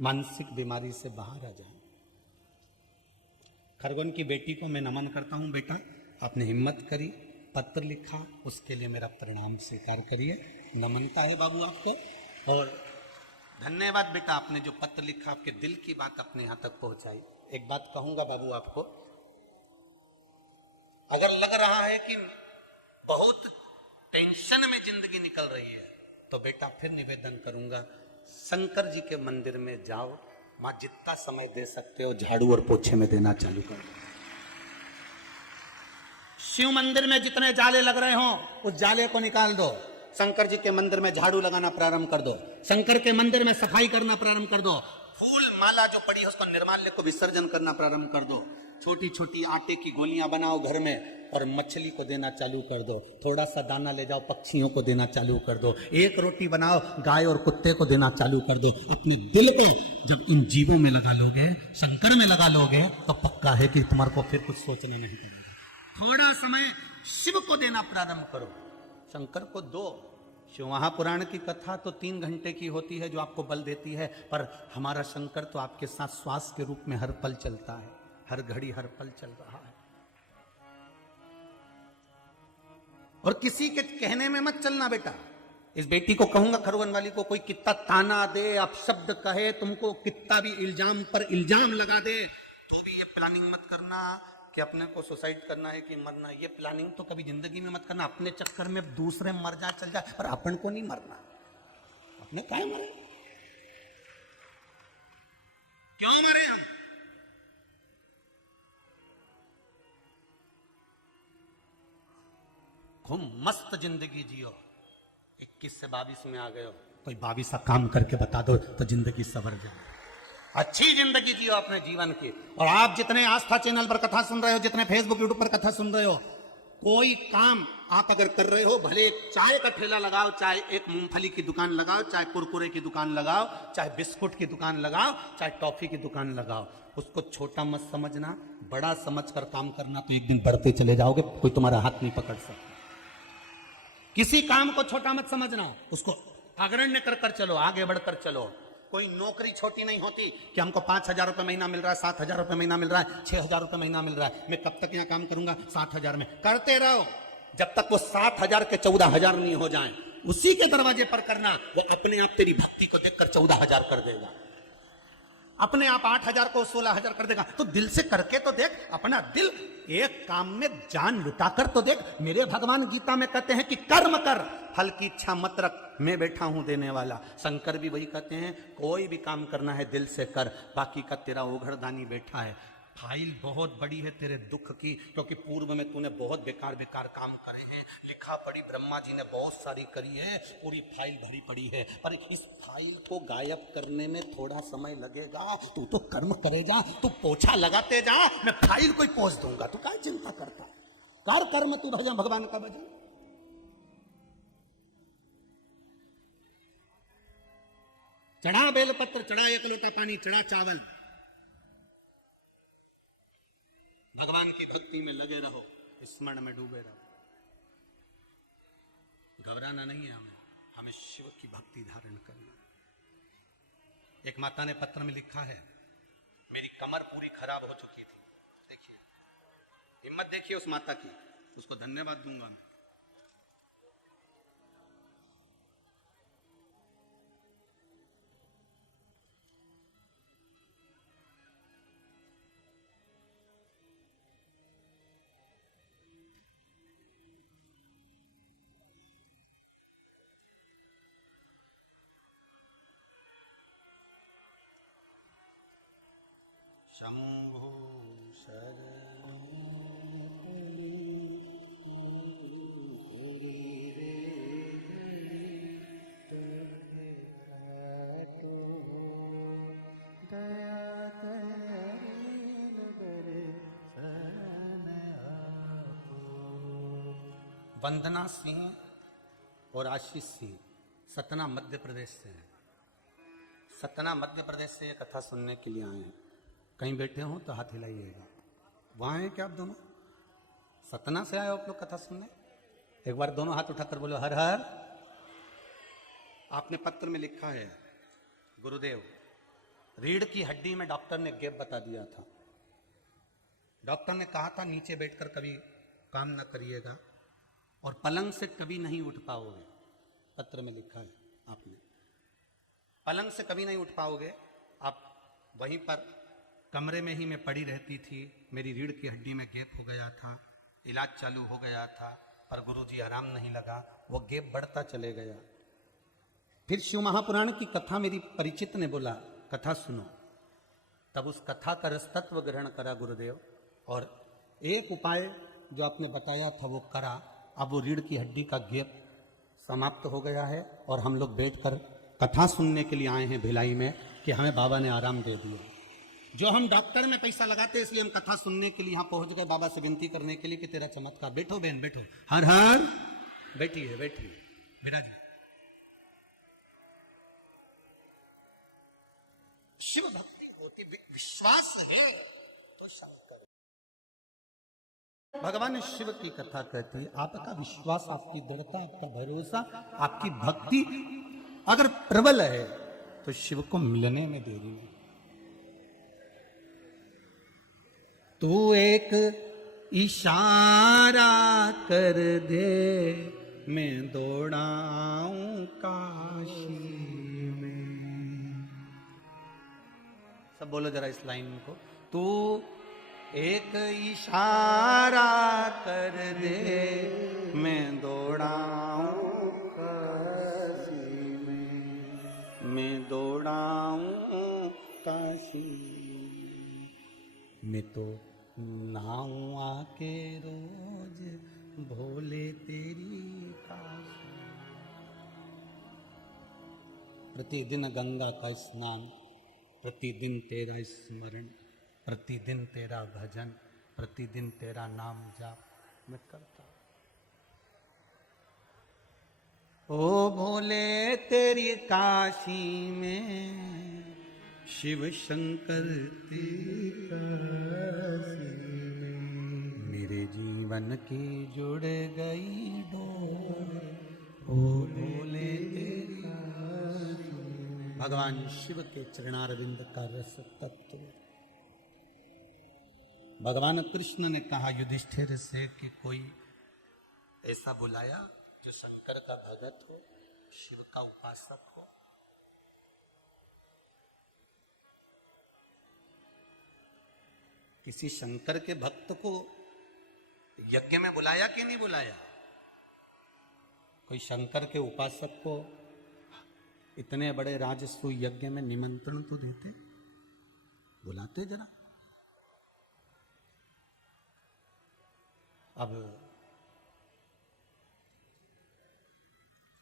मानसिक बीमारी से बाहर आ जाए। खरगोन की बेटी को मैं नमन करता हूं। बेटा, आपने हिम्मत करी, पत्र लिखा, उसके लिए मेरा प्रणाम स्वीकार करिए। नमनता है बाबू आपको, और धन्यवाद बेटा, आपने जो पत्र लिखा, आपके दिल की बात अपने यहां तक पहुंचाई। एक बात कहूंगा बाबू आपको, अगर लग रहा है कि बहुत टेंशन में जिंदगी निकल रही है, तो बेटा फिर निवेदन करूंगा, शंकर जी के मंदिर में जाओ, मां जितना समय दे सकते हो झाड़ू और पोछे में देना चालू कर दो। शिव मंदिर में जितने जाले लग रहे हो उस जाले को निकाल दो। शंकर जी के मंदिर में झाड़ू लगाना प्रारंभ कर दो। शंकर के मंदिर में सफाई करना प्रारंभ कर दो। फूल माला जो पड़ी है उसको निर्माल्य को विसर्जन करना प्रारंभ कर दो। छोटी छोटी आटे की गोलियां बनाओ घर में और मछली को देना चालू कर दो। थोड़ा सा दाना ले जाओ, पक्षियों को देना चालू कर दो। एक रोटी बनाओ, गाय और कुत्ते को देना चालू कर दो। अपने दिल को जब इन जीवों में लगा लोगे, शंकर में लगा लोगे, तो पक्का है कि तुम्हारे को फिर कुछ सोचना नहीं पड़ेगा। थोड़ा समय शिव को देना प्रारंभ करो, शंकर को दो। शिव महापुराण की कथा तो 3 घंटे की होती है जो आपको बल देती है, पर हमारा शंकर तो आपके साथ श्वास के रूप में हर पल चलता है, हर घड़ी हर पल चल रहा है। और किसी के कहने में मत चलना बेटा। इस बेटी को कहूंगा, खरगोन वाली को, कोई कितना ताना दे, अपशब्द कहे, तुमको कितना भी इल्जाम पर इल्जाम लगा दे, तो भी ये प्लानिंग मत करना कि अपने को सुसाइड करना है कि मरना। ये प्लानिंग तो कभी जिंदगी में मत करना। अपने चक्कर में दूसरे मर जा चल जाए, पर अपन को नहीं मरना। अपने क्या मरे, क्यों मरे हम? खूब मस्त जिंदगी जियो। 21 से 22 में आ गए हो, कोई 22 काम करके बता दो तो जिंदगी सवर जाए। अच्छी जिंदगी जियो अपने जीवन की। और आप जितने आस्था चैनल पर कथा सुन रहे हो, जितने फेसबुक यूट्यूब पर कथा सुन रहे हो, कोई काम आप अगर कर रहे हो, भले एक चाय का ठेला लगाओ, चाहे एक मूंगफली की दुकान लगाओ, चाहे कुरकुरे की दुकान लगाओ, चाहे बिस्कुट की दुकान लगाओ, चाहे टॉफी की दुकान लगाओ, उसको छोटा मत समझना, बड़ा समझकर काम करना, तो एक दिन बढ़ते चले जाओगे, कोई तुम्हारा हाथ नहीं पकड़ सकता। किसी काम को छोटा मत समझना, उसको अग्रण्य कर कर चलो, आगे बढ़कर चलो। कोई नौकरी छोटी नहीं होती कि हमको 5,000 रुपए महीना मिल रहा है, 7,000 रुपए महीना मिल रहा है, 6,000 रुपए महीना मिल रहा है, मैं कब तक यहाँ काम करूंगा 7,000 में। करते रहो जब तक वो 7,000 के 14,000 नहीं हो जाएं। उसी के दरवाजे पर करना, वो अपने आप तेरी भक्ति को देखकर 14,000 कर देगा, अपने आप 8,000 को 16,000 कर देगा। तो दिल से करके तो देख, अपना दिल एक काम में जान लुटाकर तो देख। मेरे भगवान गीता में कहते हैं कि कर्म कर, फल की इच्छा मत रख, मैं बैठा हूं देने वाला। शंकर भी वही कहते हैं, कोई भी काम करना है दिल से कर, बाकी का तेरा ओघरदानी बैठा है। फाइल बहुत बड़ी है तेरे दुख की, क्योंकि पूर्व में तूने बहुत बेकार बेकार काम करे हैं। लिखा पढ़ी ब्रह्मा जी ने बहुत सारी करी है, पूरी फाइल भरी पड़ी है, पर इस फाइल को गायब करने में थोड़ा समय लगेगा। तू तो कर्म करे जा, तू पोछा लगाते जा, मैं फाइल को ही पोछ दूंगा। तू क्या चिंता करता, कर कर्म, तू भजन भगवान का भजन। चढ़ा बेलपत्र, चढ़ा 1 लोटा पानी, चढ़ा चावल, भगवान की भक्ति में लगे रहो, स्मरण में डूबे रहो। घबराना नहीं है हमें, हमें शिव की भक्ति धारण करना। एक माता ने पत्र में लिखा है, मेरी कमर पूरी खराब हो चुकी थी। देखिए हिम्मत, देखिए उस माता की, उसको धन्यवाद दूंगा मैं। शंभो वंदना सिंह और आशीष सिंह सतना मध्य प्रदेश से हैं। सतना मध्य प्रदेश से ये कथा सुनने के लिए आए हैं। कहीं बैठे हो तो हाथ हिलाइएगा। वहां हैं क्या आप दोनों? सतना से आए हो आप लोग कथा सुनने? एक बार दोनों हाथ उठाकर बोलो हर हर। आपने पत्र में लिखा है, गुरुदेव रीढ़ की हड्डी में डॉक्टर ने गैप बता दिया था। डॉक्टर ने कहा था नीचे बैठकर कभी काम न करिएगा और पलंग से कभी नहीं उठ पाओगे। पत्र में लिखा है आपने, पलंग से कभी नहीं उठ पाओगे। आप वहीं पर कमरे में ही मैं पड़ी रहती थी। मेरी रीढ़ की हड्डी में गैप हो गया था, इलाज चालू हो गया था, पर गुरुजी आराम नहीं लगा, वो गैप बढ़ता चले गया। फिर शिव महापुराण की कथा मेरी परिचित ने बोला कथा सुनो। तब उस कथा का रसतत्व ग्रहण करा गुरुदेव, और एक उपाय जो आपने बताया था वो करा। अब वो रीढ़ की हड्डी का गैप समाप्त हो गया है और हम लोग बैठकर कथा सुनने के लिए आए हैं भिलाई में कि हमें बाबा ने आराम दे दिया। जो हम डॉक्टर में पैसा लगाते हैं इसलिए हम कथा सुनने के लिए यहां पहुंच गए बाबा से विनती करने के लिए कि तेरा चमत्कार। बैठो बहन बैठो, हर हर, बैठिए बैठिए विराजी। शिव भक्ति होती, विश्वास है तो शंकर। भगवान शिव की कथा कहती है आपका विश्वास, आपकी दृढ़ता, आपका भरोसा, आपकी भक्ति अगर प्रबल है तो शिव को मिलने में देरी नहीं। तू एक इशारा कर दे मैं दौड़ाऊं काशी में। सब बोलो जरा इस लाइन को। तू एक इशारा कर दे मैं दौड़ाऊं काशी में, मैं दौड़ाऊं काशी में। तो नाऊं आके रोज भोले तेरी काशी। प्रतिदिन गंगा का स्नान, प्रतिदिन तेरा स्मरण, प्रतिदिन तेरा भजन, प्रतिदिन तेरा नाम जाप मैं करता। ओ भोले तेरी काशी में, शिव शंकर तेरी काशी में, मेरे जीवन की जुड़ गई डोर, ओ भोले तेरी काशी में। भगवान शिव के चरणारविंद का रस तत्व। भगवान कृष्ण ने कहा युधिष्ठिर से कि कोई ऐसा बुलाया जो शंकर का भगत हो, शिव का उपासक हो। किसी शंकर के भक्त को यज्ञ में बुलाया कि नहीं बुलाया? कोई शंकर के उपासक को इतने बड़े राजस्व यज्ञ में निमंत्रण तो देते, बुलाते जरा। अब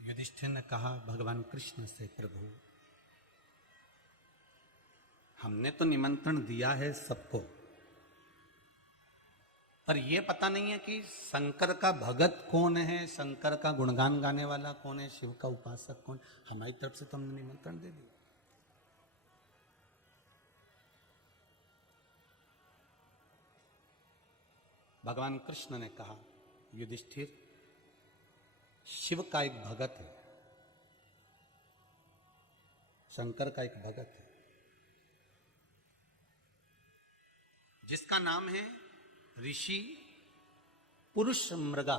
युधिष्ठिर ने कहा भगवान कृष्ण से, प्रभु हमने तो निमंत्रण दिया है सबको, पर यह पता नहीं है कि शंकर का भगत कौन है, शंकर का गुणगान गाने वाला कौन है, शिव का उपासक कौन। हमारी तरफ से तो हमने निमंत्रण दे दिया। भगवान कृष्ण ने कहा युधिष्ठिर, शिव का एक भगत है, शंकर का एक भगत है, जिसका नाम है ऋषि पुरुष मृगा।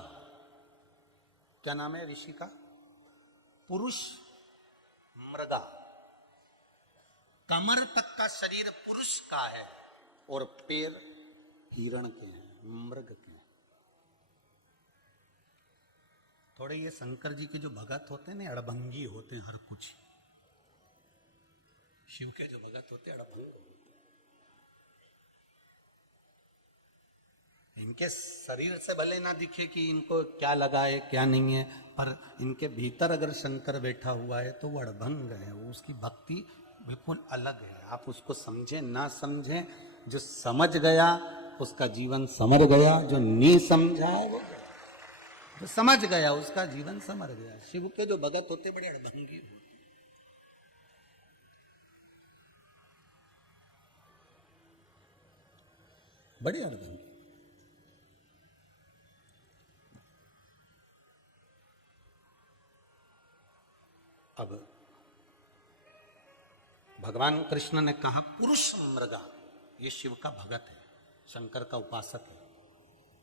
क्या नाम है ऋषि का? पुरुष मृगा। कमर तक का शरीर पुरुष का है और पैर हिरण के हैं, मृग के हैं। थोड़े ये शंकर जी के जो भगत होते हैं ना, अड़भंगी होते हैं हर कुछ। शिव के जो भगत होते हैं अड़भंग। इनके शरीर से भले ना दिखे कि इनको क्या लगा है क्या नहीं है, पर इनके भीतर अगर शंकर बैठा हुआ है तो वो अड़भंग है, वो उसकी भक्ति बिल्कुल अलग है। आप उसको समझें ना समझें, जो समझ गया उसका जीवन समर गया, जो नहीं समझा वो गया। जो समझ गया उसका जीवन समर गया। शिव के जो भगत होते बड़े अड़भंगी होते, बड़े अड़भंगी। अब भगवान कृष्ण ने कहा पुरुष मृगा, ये शिव का भगत है, शंकर का उपासक है,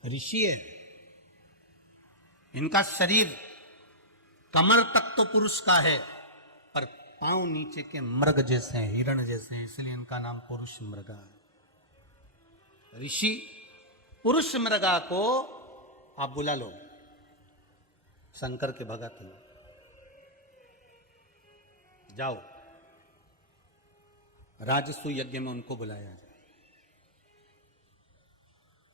ऋषि है। इनका शरीर कमर तक तो पुरुष का है, पर पांव नीचे के मृग जैसे हैं, हिरण जैसे हैं, इसलिए इनका नाम पुरुष मृगा है। ऋषि पुरुष मृगा को आप बुला लो, शंकर के भगत हैं, जाओ राजसू यज्ञ में उनको बुलाया जाए।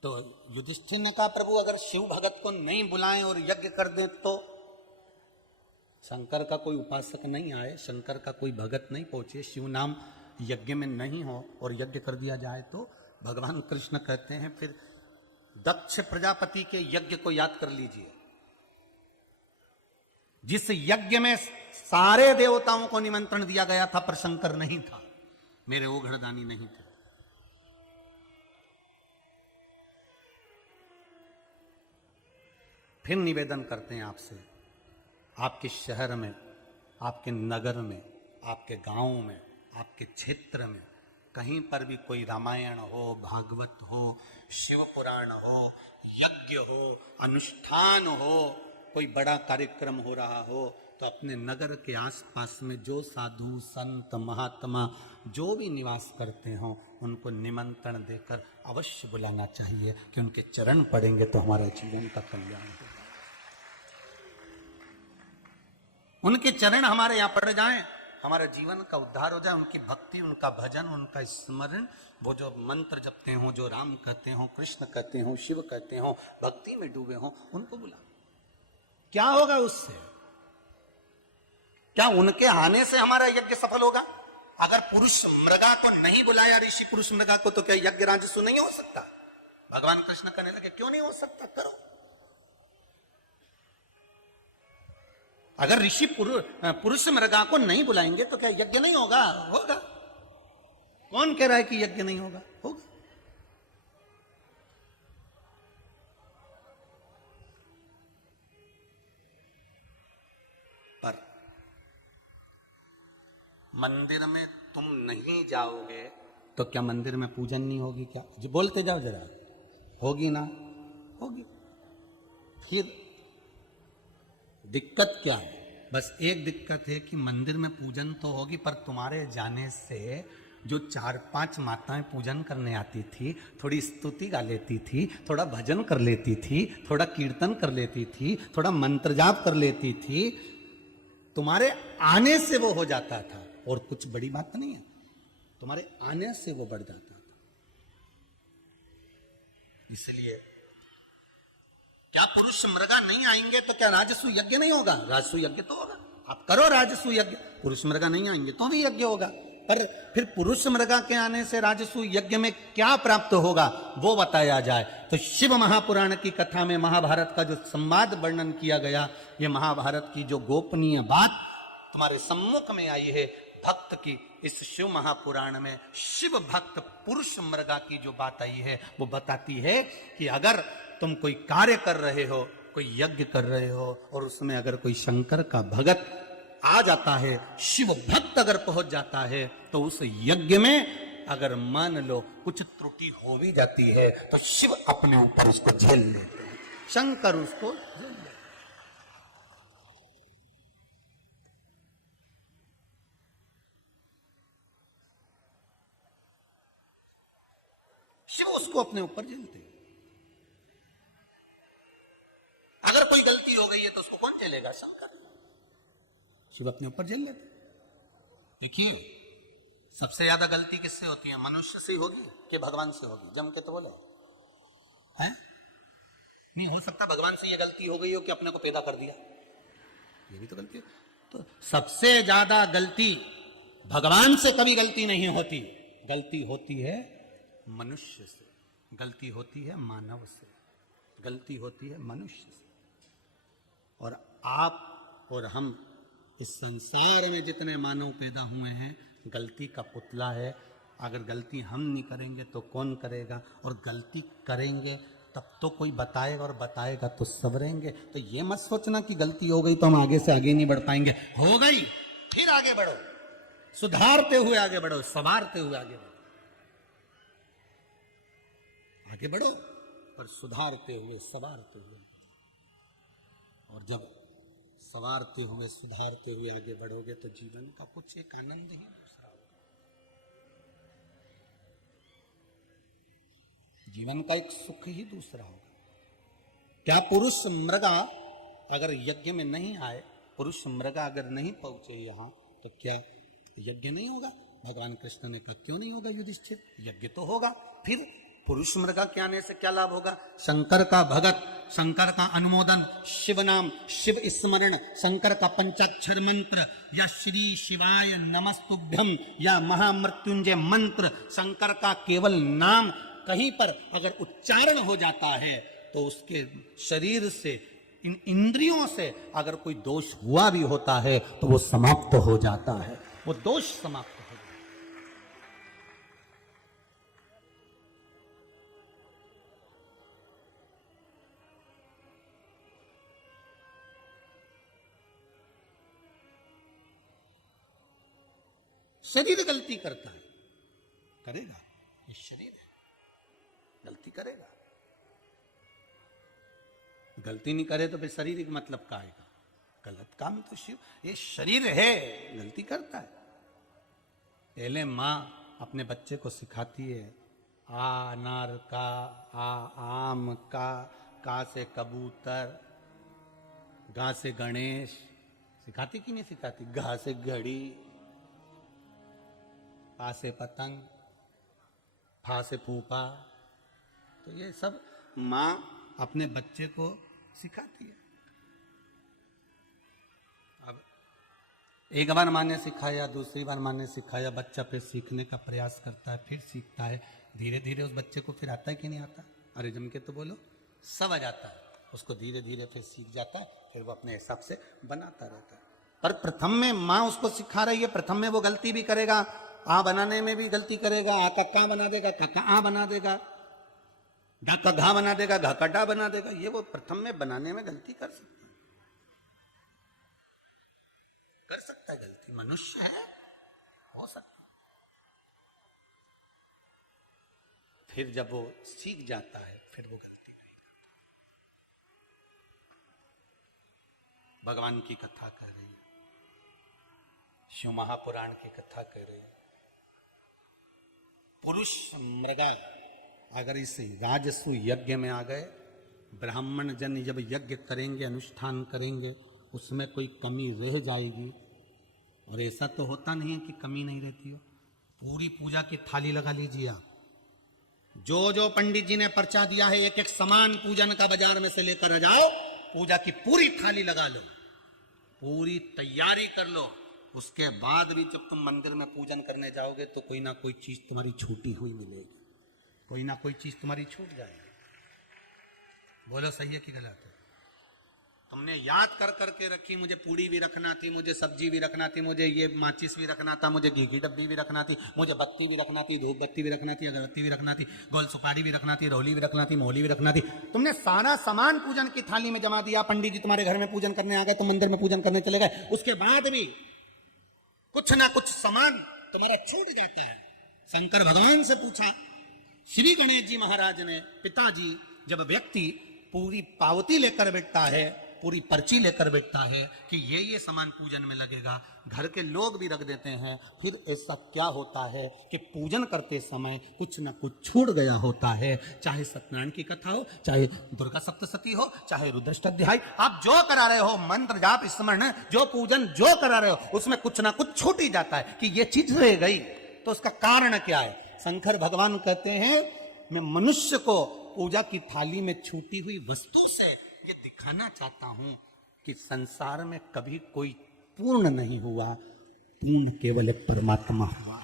तो युधिष्ठिर ने कहा प्रभु अगर शिव भगत को नहीं बुलाएं और यज्ञ कर दें तो शंकर का कोई उपासक नहीं आए, शंकर का कोई भगत नहीं पहुंचे, शिव नाम यज्ञ में नहीं हो और यज्ञ कर दिया जाए तो भगवान कृष्ण कहते हैं फिर दक्ष प्रजापति के यज्ञ को याद कर लीजिए, जिस यज्ञ में सारे देवताओं को निमंत्रण दिया गया था पर शंकर नहीं था, मेरे ओघड़दानी नहीं थे। फिर निवेदन करते हैं आपसे, आपके शहर में, आपके नगर में, आपके गांव में, आपके क्षेत्र में कहीं पर भी कोई रामायण हो, भागवत हो, शिव पुराण हो, यज्ञ हो, अनुष्ठान हो, कोई बड़ा कार्यक्रम हो रहा हो तो अपने नगर के आसपास में जो साधु संत महात्मा जो भी निवास करते हो उनको निमंत्रण देकर अवश्य बुलाना चाहिए कि उनके चरण पड़ेंगे तो हमारे जीवन का कल्याण होगा। उनके चरण हमारे यहां पड़ जाएं, हमारे जीवन का उद्धार हो जाए, उनकी भक्ति, उनका भजन, उनका स्मरण, वो जो मंत्र जपते हो, जो राम कहते हो, कृष्ण कहते हो, शिव कहते हो, भक्ति में डूबे हो, उनको बुला। क्या होगा उससे? क्या उनके आने से हमारा यज्ञ सफल होगा? अगर पुरुष मृगा को नहीं बुलाया, ऋषि पुरुष मृगा को, तो क्या यज्ञ राजस्व नहीं हो सकता? भगवान कृष्ण कहने लगे क्यों नहीं हो सकता, करो। अगर ऋषि पुरुष मृगा को नहीं बुलाएंगे तो क्या यज्ञ नहीं होगा? होगा। कौन कह रहा है कि यज्ञ नहीं होगा? होगा। पर मंदिर में तुम नहीं जाओगे तो क्या मंदिर में पूजन नहीं होगी? क्या जो बोलते जाओ जरा, होगी ना? होगी। फिर दिक्कत क्या है? बस एक दिक्कत है कि मंदिर में पूजन तो होगी, पर तुम्हारे जाने से जो 4-5 माताएं पूजन करने आती थी, थोड़ी स्तुति गा लेती थी, थोड़ा भजन कर लेती थी, थोड़ा कीर्तन कर लेती थी, थोड़ा मंत्र जाप कर लेती थी, तुम्हारे आने से वो हो जाता था। और कुछ बड़ी बात नहीं है, तुम्हारे आने से वो बढ़ जाता था। इसलिए क्या पुरुष मृगा नहीं आएंगे तो क्या राजसू यज्ञ नहीं होगा? राजसू यज्ञ तो होगा, आप करो राजसू यज्ञ। पुरुष मृगा नहीं आएंगे तो भी यज्ञ होगा, पर फिर पुरुष मृगा के आने से राजसू यज्ञ में क्या प्राप्त होगा वो बताया जाए। तो शिव महापुराण की कथा में महाभारत का जो संवाद वर्णन किया गया, ये महाभारत की जो गोपनीय बात तुम्हारे सम्मुख में आई है भक्त की, इस शिव महापुराण में शिव भक्त पुरुष मृगा की जो बात आई है वो बताती है कि अगर तुम कोई कार्य कर रहे हो, कोई यज्ञ कर रहे हो, और उसमें अगर कोई शंकर का भगत आ जाता है, शिव भक्त अगर पहुंच जाता है, तो उस यज्ञ में अगर मान लो कुछ त्रुटि हो भी जाती है तो शिव अपने ऊपर उसको झेल लेते हैं, शंकर उसको झेल लेते हैं। शिव उसको अपने ऊपर झेलते हैं। अगर कोई गलती हो गई है तो उसको कौन झेलेगा? शंकर। शिव अपने ऊपर झेल लेते। देखिए सबसे ज्यादा गलती किससे होती है? मनुष्य से होगी कि भगवान से होगी? जम के तो बोले हैं। नहीं हो सकता भगवान से ये गलती हो गई हो कि अपने को पैदा कर दिया, ये भी तो गलती है। तो सबसे ज्यादा गलती भगवान से कभी गलती नहीं होती, गलती होती है मनुष्य से, गलती होती है मानव से, गलती होती है मनुष्य से। और आप और हम इस संसार में जितने मानव पैदा हुए हैं गलती का पुतला है। अगर गलती हम नहीं करेंगे तो कौन करेगा? और गलती करेंगे तब तो कोई बताएगा, और बताएगा तो सबरेंगे। तो ये मत सोचना कि गलती हो गई तो हम आगे से आगे नहीं बढ़ पाएंगे। हो गई फिर आगे बढ़ो, सुधारते हुए आगे बढ़ो, संवारते हुए आगे बढ़ो। आगे बढ़ो पर सुधारते हुए, संवारते हुए। और जब संवारते हुए, सुधारते हुए आगे बढ़ोगे तो जीवन का कुछ एक आनंद ही दूसरा होगा। जीवन का एक सुख ही दूसरा होगा। क्या पुरुष मृगा अगर यज्ञ में नहीं आए, पुरुष मृगा अगर नहीं पहुंचे यहां, तो क्या यज्ञ नहीं होगा? भगवान कृष्ण ने कहा क्यों नहीं होगा युधिष्ठिर, यज्ञ तो होगा। फिर पुरुष मृगा के आने से क्या लाभ होगा? शंकर का भगत, शंकर का अनुमोदन, शिव नाम, शिव स्मरण, शंकर का पंचाक्षर मंत्र या श्री शिवाय नमस्तुभ्यम या महामृत्युंजय मंत्र, शंकर का केवल नाम कहीं पर अगर उच्चारण हो जाता है तो उसके शरीर से, इन इंद्रियों से अगर कोई दोष हुआ भी होता है तो वो समाप्त हो जाता है, वो दोष समाप्त हो जाता है। शरीर गलती करता है, करेगा, ये शरीर है, गलती करेगा। गलती नहीं करे तो फिर शरीर का मतलब क्या आएगा? गलत काम तो शिव, ये शरीर है, गलती करता है। पहले माँ अपने बच्चे को सिखाती है आ अनार का, आ आम का से कबूतर, गा से गणेश, सिखाती कि नहीं सिखाती? घा से घड़ी, पा से पतंग, फा से फूफा। तो ये सब माँ अपने बच्चे को सिखाती है। अब एक बार माँ ने सिखाया, दूसरी बार माँ ने सिखाया, बच्चा फिर सीखने का प्रयास करता है, फिर सीखता है, धीरे धीरे उस बच्चे को फिर आता है कि नहीं आता? अरे जम के तो बोलो, सब आ जाता है उसको, धीरे धीरे फिर सीख जाता है, फिर वो अपने हिसाब से बनाता रहता है। पर प्रथम में माँ उसको सिखा रही है, प्रथम में वो गलती भी करेगा, आ बनाने में भी गलती करेगा, आ का का बना देगा, का आ बना देगा, ढा का घा बना देगा, घा का डा बना देगा। ये वो प्रथम में बनाने में गलती कर सकता है गलती, मनुष्य है, हो सकता। फिर जब वो सीख जाता है फिर वो गलती नहीं करता। भगवान की कथा कर रही है, शिव महापुराण की कथा कर रही है। पुरुष मृगा अगर इस राजस्व यज्ञ में आ गए, ब्राह्मण जन जब यज्ञ करेंगे, अनुष्ठान करेंगे, उसमें कोई कमी रह जाएगी। और ऐसा तो होता नहीं है कि कमी नहीं रहती हो। पूरी पूजा की थाली लगा लीजिए आप, जो जो पंडित जी ने पर्चा दिया है, एक एक सामान पूजन का बाजार में से लेकर आ जाओ, पूजा की पूरी थाली लगा लो, पूरी तैयारी कर लो। उसके बाद भी जब तुम मंदिर में पूजन करने जाओगे तो कोई ना कोई चीज तुम्हारी छूटी हुई मिलेगी, कोई ना कोई चीज तुम्हारी छूट जाएगी। बोलो सही है कि गलत है? तुमने याद कर करके रखी, मुझे पूड़ी भी रखना थी, मुझे सब्जी भी रखना थी, मुझे ये माचिस भी रखना था, मुझे घी की डब्बी भी रखना थी, मुझे बत्ती भी रखना थी, धूप बत्ती भी रखना थी, अगरबत्ती भी रखना थी, गोल सुपारी भी रखना थी, रोली भी रखना थी, मोहली भी रखना थी। तुमने सारा सामान पूजन की थाली में जमा दिया। पंडित जी तुम्हारे घर में पूजन करने आ गए, तुम मंदिर में पूजन करने चले गए, उसके बाद भी कुछ ना कुछ सामान तुम्हारा छूट जाता है। शंकर भगवान से पूछा श्री गणेश जी महाराज ने, पिताजी, जब व्यक्ति पूरी पावती लेकर बैठता है, पूरी पर्ची लेकर बैठता है कि ये सामान पूजन में लगेगा, घर के लोग भी रख देते हैं, फिर ऐसा क्या होता है कि पूजन करते समय कुछ ना कुछ छूट गया होता है। चाहे सत्यनारायण की कथा हो, चाहे दुर्गा सप्तशती हो, चाहे रुद्राष्टध्याय, आप जो करा रहे हो, मंत्र जाप स्मरण, जो पूजन जो करा रहे हो, उसमें कुछ ना कुछ छूट ही जाता है कि ये चीज रह गई। तो उसका कारण क्या है? शंकर भगवान कहते हैं, मैं मनुष्य को पूजा की थाली में छूटी हुई वस्तु से ये दिखाना चाहता हूं कि संसार में कभी कोई पूर्ण नहीं हुआ, पूर्ण केवल एक परमात्मा हुआ।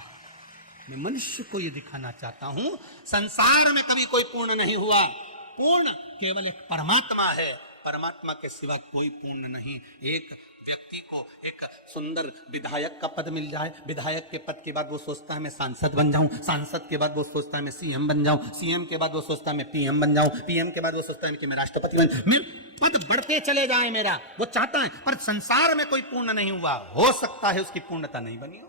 मैं मनुष्य को ये दिखाना चाहता हूं, संसार में कभी कोई पूर्ण नहीं हुआ, पूर्ण केवल एक परमात्मा है, परमात्मा के सिवा कोई पूर्ण नहीं। एक व्यक्ति को एक सुंदर विधायक का पद मिल जाए, विधायक के पद के बाद वो सोचता है मैं सांसद बन जाऊं, सांसद के बाद वो सोचता है मैं सीएम बन जाऊं, सीएम के बाद वो सोचता है मैं पीएम बन जाऊं, पीएम के बाद वो सोचता है कि मैं राष्ट्रपति बन, मैं पद बढ़ते चले जाए मेरा, वो चाहता है। पर संसार में कोई पूर्ण नहीं हुआ, हो सकता है उसकी पूर्णता नहीं बनी हो,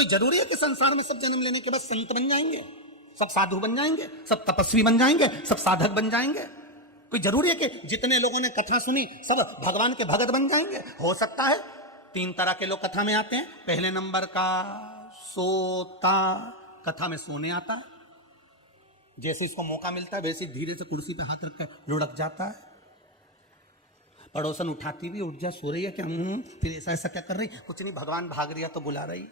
कोई जरूरी है कि संसार में सब जन्म लेने के बाद संत बन जाएंगे, सब साधु बन जाएंगे, सब तपस्वी बन जाएंगे, सब साधक बन जाएंगे? कोई जरूरी है कि जितने लोगों ने कथा सुनी सब भगवान के भगत बन जाएंगे? हो सकता है। 3 तरह के लोग कथा में आते हैं। पहले नंबर का सोता, कथा में सोने आता है, जैसे इसको मौका मिलता है वैसे धीरे से कुर्सी पे हाथ रखकर लुढ़क जाता है। पड़ोसन उठाती भी, उठ जा, सो रही है क्या? फिर ऐसा ऐसा क्या कर रही? कुछ नहीं, भगवान भाग रही है तो बुला रही।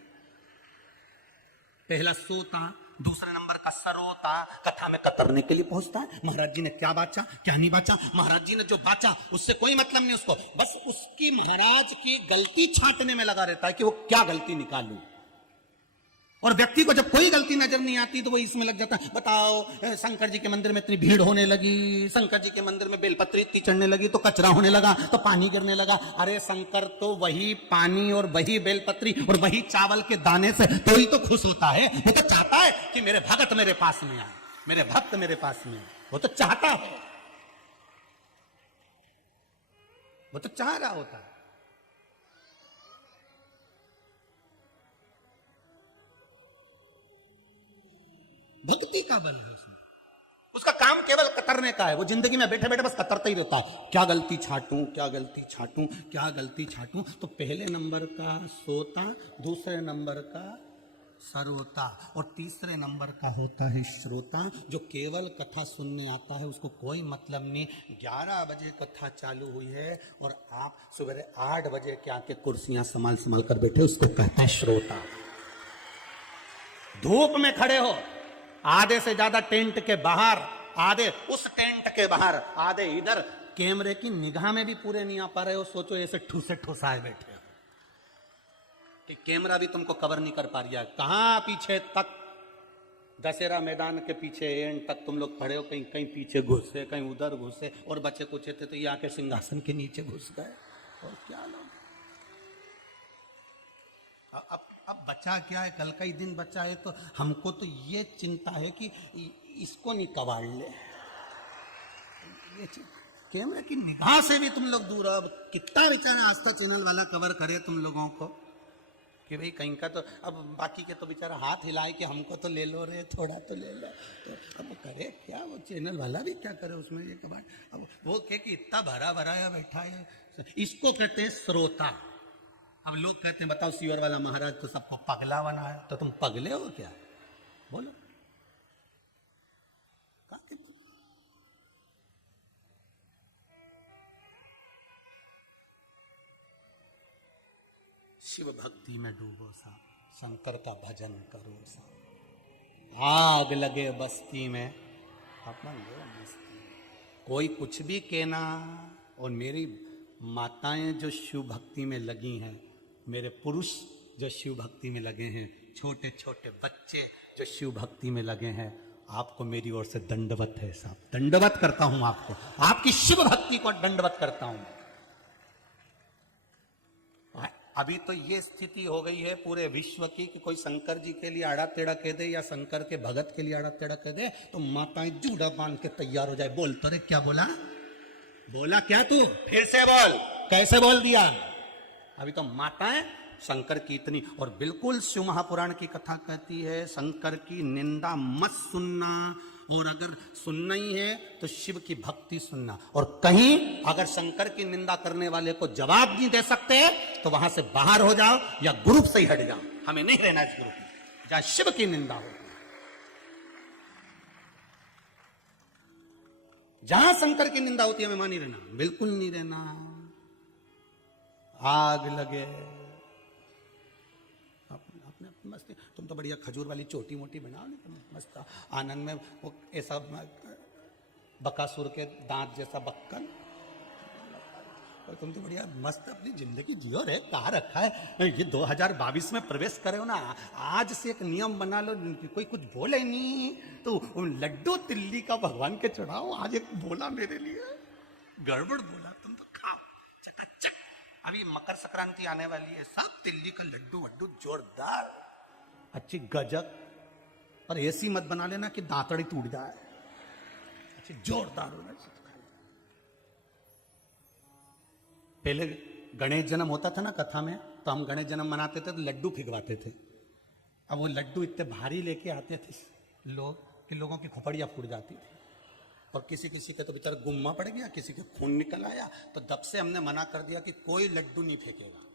पहला सोता। दूसरे नंबर का सरोता, कथा में कतरने के लिए पहुंचता है। महाराज जी ने क्या बाचा, क्या नहीं बाचा, महाराज जी ने जो बाचा उससे कोई मतलब नहीं उसको, बस उसकी महाराज की गलती छांटने में लगा रहता है कि वो क्या गलती निकालूं। और व्यक्ति को जब कोई गलती नजर नहीं आती तो वो इसमें लग जाता है, बताओ शंकर जी के मंदिर में इतनी भीड़ होने लगी, शंकर जी के मंदिर में बेलपत्री इतनी चढ़ने लगी तो कचरा होने लगा, तो पानी गिरने लगा। अरे शंकर तो वही पानी और वही बेलपत्री और वही चावल के दाने से तो ही तो खुश होता है। वो तो चाहता है कि मेरे भगत मेरे पास में आए, मेरे भक्त मेरे पास में आए। वो तो चाहता है, वो तो चाह रहा होता है। भक्ति का बल है उसमें। उसका काम केवल कतरने का है। वो जिंदगी में बैठे बैठे बस कतरता ही रहता है, क्या गलती छाटूं, क्या गलती छाटूं, क्या गलती छाटूं। तो पहले नंबर का सोता, दूसरे नंबर का सरोता और तीसरे नंबर का होता है श्रोता, जो केवल कथा सुनने आता है, उसको कोई मतलब नहीं। 11 बजे कथा चालू हुई है और आप सवेरे 8 बजे के आके कुर्सियां संभाल संभाल कर बैठे, उसको कहते हैं श्रोता। धूप में खड़े हो, आधे से ज्यादा टेंट के बाहर, आधे उस टेंट के बाहर, आधे इधर, कैमरे की निगाह में भी पूरे नहीं आ पा रहे हो। सोचो ऐसे ठूसे ठुसाए बैठे हो कि कैमरा भी तुमको कवर नहीं कर पा रहा है। कहां पीछे तक, दशहरा मैदान के पीछे एंड तक तुम लोग खड़े हो, कहीं कहीं पीछे घुसे, कहीं उधर घुसे, और बच्चे कुछ थे तो ये आके सिंहासन के नीचे घुस गए। और क्या लोग, अब बचा क्या है, कल का ही दिन बचा है, तो हमको तो ये चिंता है कि इसको नहीं कबाड़ ले। ये कैमरे की निगाह से भी तुम लोग दूर हो। अब कितना बेचारा आस्था चैनल वाला कवर करे तुम लोगों को कि भाई कहीं का तो, अब बाकी के तो बेचारा हाथ हिलाए कि हमको तो ले लो रे, थोड़ा तो ले लो, तो अब करे क्या वो चैनल वाला भी क्या करे उसमें ये कबाड़। अब वो कहे कि इतना भरा भरा बैठा है, इसको कहते हैं श्रोता। अब लोग कहते हैं बताओ सीवर वाला महाराज तो सबको पगला बनाया, तो तुम पगले हो क्या? बोलो। शिव भक्ति में डूबो सा, शंकर का भजन करो सा, आग लगे बस्ती में अपन लो मस्ती। कोई कुछ भी कहना, और मेरी माताएं जो शिव भक्ति में लगी हैं, मेरे पुरुष जो शिव भक्ति में लगे हैं, छोटे छोटे बच्चे जो शिव भक्ति में लगे हैं, आपको मेरी ओर से दंडवत है साहब, दंडवत करता हूं आपको, आपकी शिव भक्ति को दंडवत करता हूं। अभी तो ये स्थिति हो गई है पूरे विश्व की कि कोई शंकर जी के लिए आड़ा टेढ़ा कह दे या शंकर के भगत के लिए आड़ा टेढ़ा कह दे तो माताएं जूड़ा बांध के तैयार हो जाए। बोल तो रे, क्या बोला, बोला क्या तू, फिर से बोल, कैसे बोल दिया। अभी तो माताएं शंकर की इतनी, और बिल्कुल शिव महापुराण की कथा कहती है शंकर की निंदा मत सुनना, और अगर सुनना ही है तो शिव की भक्ति सुनना। और कहीं अगर शंकर की निंदा करने वाले को जवाब नहीं दे सकते तो वहां से बाहर हो जाओ या ग्रुप से ही हट जाओ, हमें नहीं रहना इस ग्रुप में जहां शिव की निंदा हो। जहां शंकर की निंदा होती है हमें वहां नहीं रहना, बिल्कुल नहीं रहना। आग लगे अपने मस्ती, तुम तो बढ़िया खजूर वाली छोटी मोटी बनाओ, नहीं तुम मस्त आनंद में वो ऐसा बकासुर के दांत जैसा बक्कन, और तुम तो बढ़िया मस्त अपनी जिंदगी जियो रे। कहाँ रखा है ये 2022 में प्रवेश करे हो ना, आज से एक नियम बना लो, कोई कुछ बोले नहीं तो लड्डू तिल्ली का भगवान के चढ़ाओ। आज एक बोला मेरे लिए, गड़बड़ बोला, तुम तो खाओ चकाचक। अभी मकर संक्रांति आने वाली है, सब तिल्ली का लड्डू वड्डू जोरदार अच्छी गजक, पर ऐसी मत बना लेना कि दांतड़ी टूट जाए, अच्छी जोरदार होना चाहिए। पहले गणेश जन्म होता था ना कथा में, तो हम गणेश जन्म मनाते थे तो लड्डू फिगवाते थे, अब वो लड्डू इतने भारी लेके आते थे लोग कि लोगों की खोपड़ियाँ फूट जाती थी, और किसी किसी के तो बेचारा गुम्मा पड़ गया, किसी के खून निकल आया। तो तब से हमने मना कर दिया कि कोई लड्डू नहीं फेंकेगा।